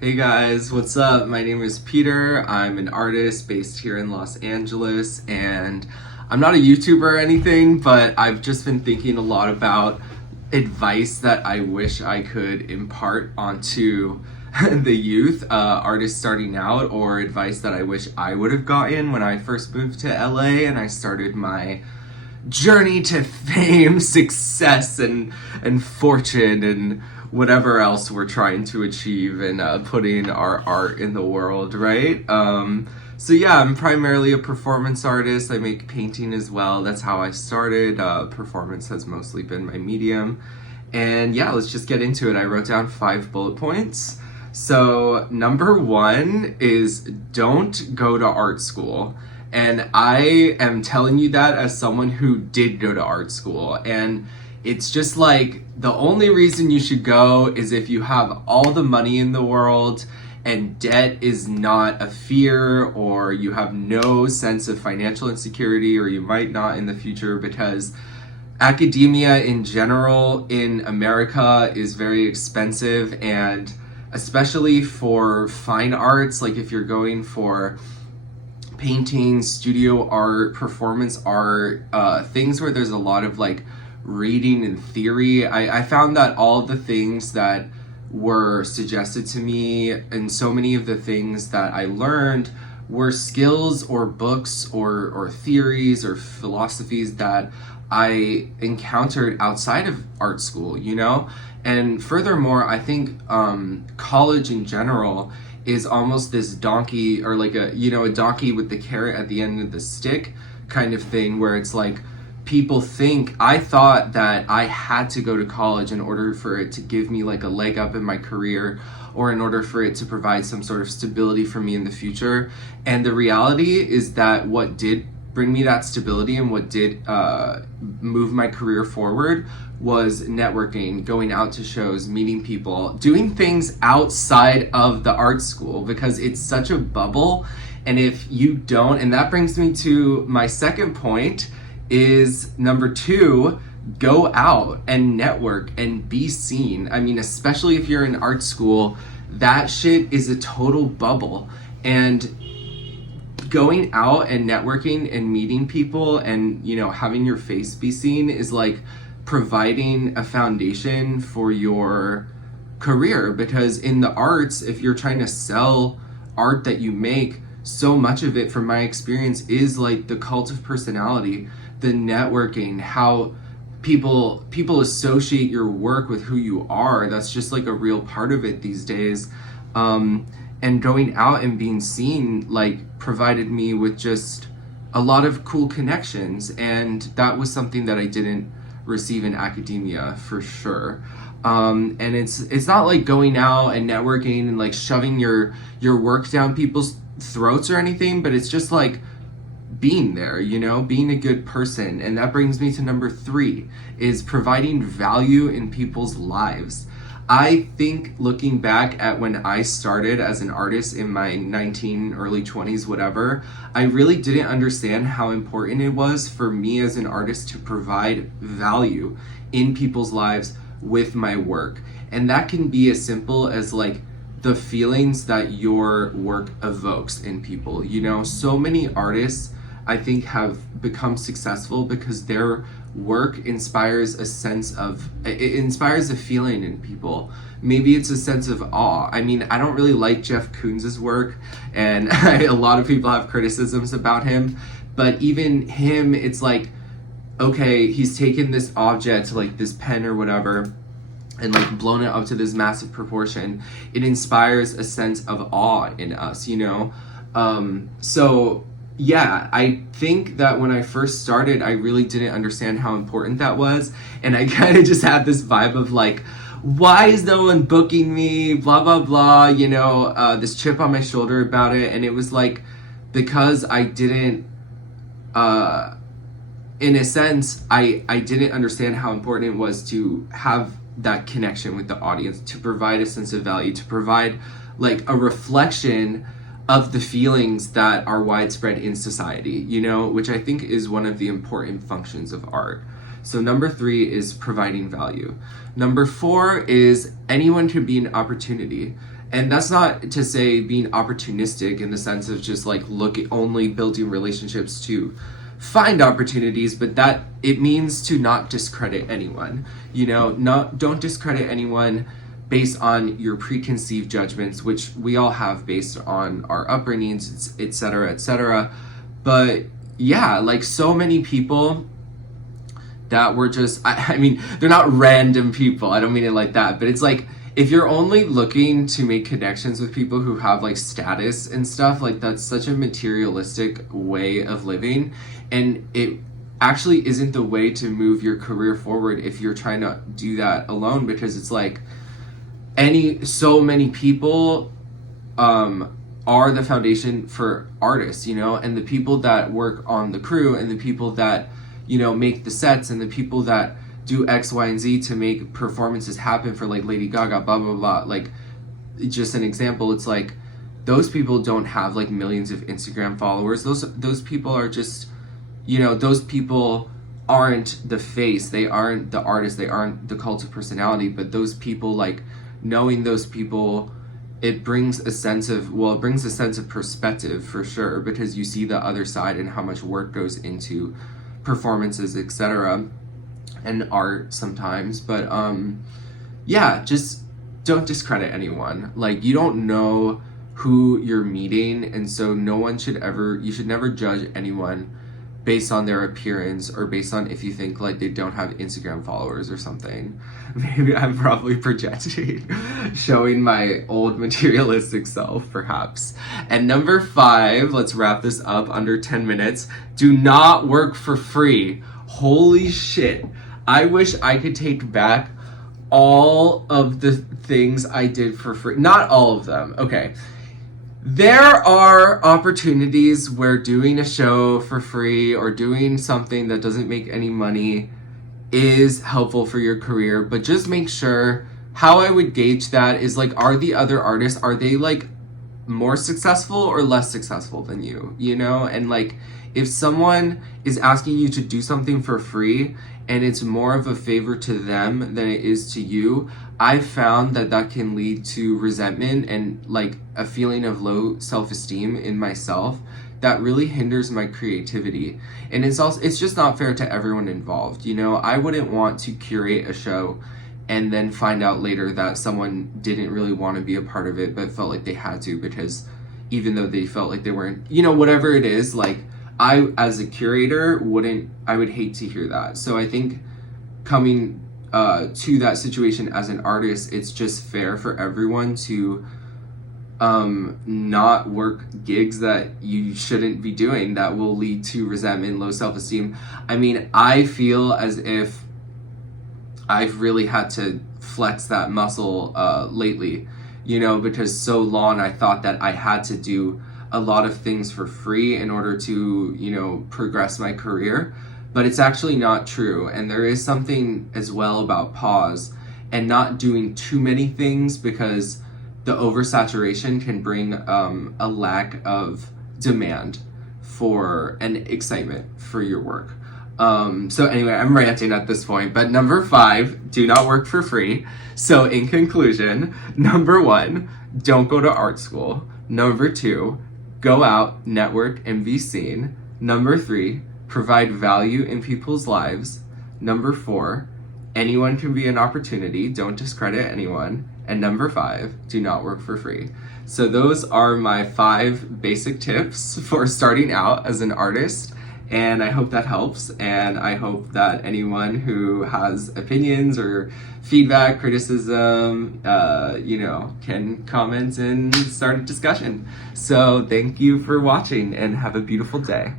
Hey guys, what's up? My name is Peter. I'm an artist based here in Los Angeles, and I'm not a YouTuber or anything, but I've just been thinking a lot about advice that I wish I could impart onto the youth, artists starting out, or advice that I wish I would have gotten when I first moved to LA and I started my journey to fame, success, and fortune, and whatever else we're trying to achieve and putting our art in the world, right? So yeah, I'm primarily a performance artist. I make painting as well. That's how I started. Performance has mostly been my medium. And yeah, let's just get into it. I wrote down 5 bullet points. So, number one is don't go to art school. And I am telling you that as someone who did go to art school. And it's just like the only reason you should go is if you have all the money in the world and debt is not a fear, or you have no sense of financial insecurity, or you might not in the future, because academia in general in America is very expensive, and especially for fine arts, like if you're going for painting, studio art, performance art, things where there's a lot of like reading and theory. I found that all of the things that were suggested to me and so many of the things that I learned were skills or books or theories or philosophies that I encountered outside of art school, you know? And furthermore, I think college in general is almost this donkey, or like a donkey with the carrot at the end of the stick kind of thing, where it's like people think, I thought that I had to go to college in order for it to give me like a leg up in my career, or in order for it to provide some sort of stability for me in the future. And the reality is that what did bring me that stability and what did move my career forward was networking, going out to shows, meeting people, doing things outside of the art school, because it's such a bubble. And if you don't, and that brings me to my second point, is number two, go out and network and be seen. I mean, especially if you're in art school, that shit is a total bubble. And going out and networking and meeting people and, you know, having your face be seen is like providing a foundation for your career. Because in the arts, if you're trying to sell art that you make, so much of it from my experience is like the cult of personality, the networking, how people associate your work with who you are. That's just like a real part of it these days. And going out and being seen like provided me with just a lot of cool connections, and that was something that I didn't receive in academia for sure. And it's not like going out and networking and like shoving your work down people's throats or anything, but it's just like being there, you know, being a good person. And that brings me to number three, is providing value in people's lives. I think looking back at when I started as an artist in my 19, early 20s, whatever, I really didn't understand how important it was for me as an artist to provide value in people's lives with my work. And that can be as simple as like the feelings that your work evokes in people. You know, so many artists I think have become successful because their work inspires it inspires a feeling in people. Maybe it's a sense of awe. I mean, I don't really like Jeff Koons's work, and a lot of people have criticisms about him, but even him, it's like, okay, he's taken this object, like this pen or whatever, and like blown it up to this massive proportion. It inspires a sense of awe in us, you know? So yeah, I think that when I first started, I really didn't understand how important that was. And I kind of just had this vibe of like, why is no one booking me? Blah, blah, blah, you know, this chip on my shoulder about it. And it was like, because I didn't, in a sense, I didn't understand how important it was to have that connection with the audience, to provide a sense of value, to provide like a reflection of the feelings that are widespread in society, you know, which I think is one of the important functions of art. So number three is providing value. Number four is anyone can be an opportunity. And that's not to say being opportunistic in the sense of just like only building relationships to find opportunities, but that it means to not discredit anyone. Don't discredit anyone based on your preconceived judgments, which we all have based on our upbringings, etc., etc. But yeah, like so many people that were just, I mean, they're not random people. I don't mean it like that, but it's like, if you're only looking to make connections with people who have like status and stuff, like that's such a materialistic way of living. And it actually isn't the way to move your career forward if you're trying to do that alone, because it's like so many people are the foundation for artists, and the people that work on the crew and the people that, make the sets and the people that do X, Y, and Z to make performances happen for like Lady Gaga, blah, blah, blah. Like, just an example, it's like those people don't have like millions of Instagram followers. Those people are just, those people aren't the face. They aren't the artist. They aren't the cult of personality. But those people, like, knowing those people, it brings a sense of perspective for sure, because you see the other side and how much work goes into performances, etc., and art sometimes. But yeah, just don't discredit anyone. Like, you don't know who you're meeting, and so you should never judge anyone based on their appearance or based on if you think like they don't have Instagram followers or something. Maybe I'm probably projecting, showing my old materialistic self perhaps. And number 5, let's wrap this up under 10 minutes. Do not work for free. Holy shit. I wish I could take back all of the things I did for free. Not all of them. Okay. There are opportunities where doing a show for free or doing something that doesn't make any money is helpful for your career, but just make sure, how I would gauge that is like, are the other artists, are they like more successful or less successful than you, And like, if someone is asking you to do something for free and it's more of a favor to them than it is to you, I've found that can lead to resentment and like a feeling of low self-esteem in myself that really hinders my creativity. And it's just not fair to everyone involved. I wouldn't want to curate a show and then find out later that someone didn't really want to be a part of it but felt like they had to, because even though they felt like they weren't, whatever it is, like, I, as a curator, I would hate to hear that. So I think coming to that situation as an artist, it's just fair for everyone to not work gigs that you shouldn't be doing that will lead to resentment, low self-esteem. I mean, I feel as if I've really had to flex that muscle lately, because so long I thought that I had to do a lot of things for free in order to, progress my career. But it's actually not true. And there is something as well about pause and not doing too many things, because the oversaturation can bring a lack of demand for and excitement for your work. So anyway, I'm ranting at this point, but number 5, do not work for free. So in conclusion, number 1, don't go to art school. Number 2, go out, network, and be seen. Number 3, provide value in people's lives. Number 4, anyone can be an opportunity. Don't discredit anyone. And number 5, do not work for free. So those are my 5 basic tips for starting out as an artist. And I hope that helps. And I hope that anyone who has opinions or feedback, criticism, can comment and start a discussion. So thank you for watching and have a beautiful day.